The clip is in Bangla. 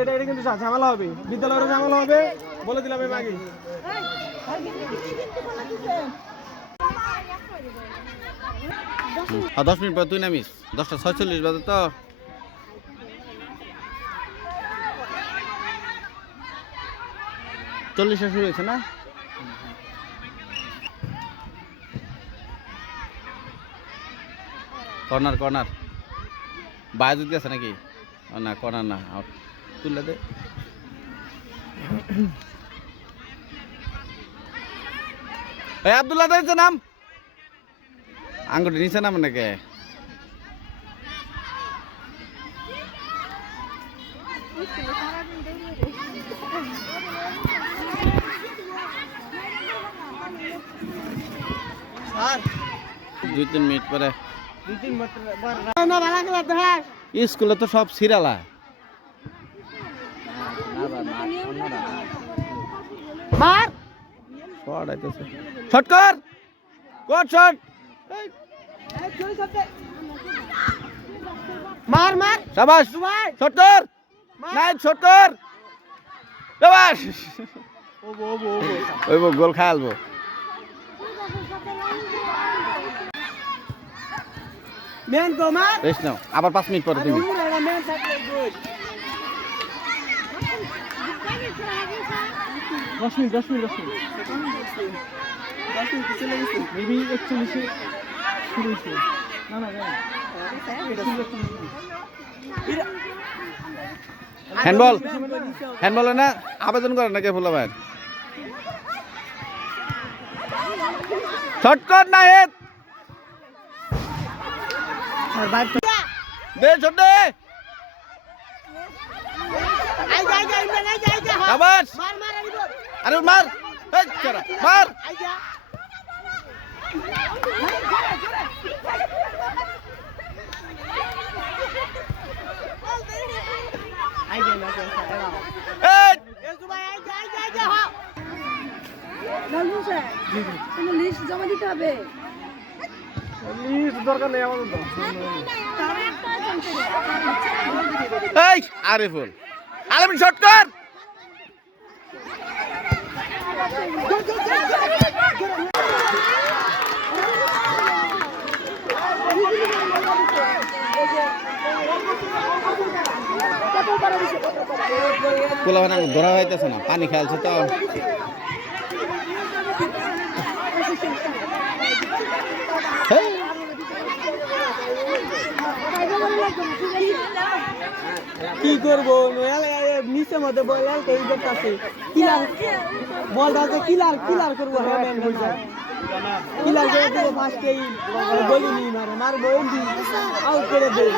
এটা কিন্তু ঝামেলা হবে, বিদ্যালয়ের ঝামেলা হবে, বলে দিলাম আমি আগে। আর 10 মিনিট পর তুই নামিস, 10:46 বাজে তো। চল্লিশে শুরু হয়েছে না? কর্নার কর্নার বাইরে যদি আছে নাকি? না কর্নার না, তুলে দে। এই আব্দুল্লাহ দিয়েছে নাম, আঙ্গুটি নিচে নাম নাকি? দুই-তিন মিনিট পরে স্কুলে তো সব সিরালা। শর্ট কর, শর্ট মার মার, শাবাশ, শর্ট কর, নাইট শর্ট কর, শাবাশ। ওই গোল খায়ালবো। মেন তো মার, রেস্ট নাও, আবার 5 মিনিট পরে তুমি। মেন থাকলে গুড। 10 মিনিট চলে গেছে, মেবি 41 শুরু হয়েছে। না না হ্যান্ডবল না আবেদন করেন নাকি ফুলা ভাই? শর্টকাট না হেড দে, ছোট দে, শাবাশ। আরে মার, এই চড়া মার। লিস্ট জমা দিতে হবে। লিস্ট দরকার নেই আমাদের তো। এই আরিফুল আলমিন শর্ট কর। পোলা মানে ধরা হইতেছে না, পানি খেলছে তো। কি করবো নিচে মধ্যে বল আছে, কিলার বলটা আছে, কিলার করবো। হ্যাঁ কিলার করে দেবো ফার্স্টেই, বলি নি মারে মারবো এমনি আউট করে দেবো।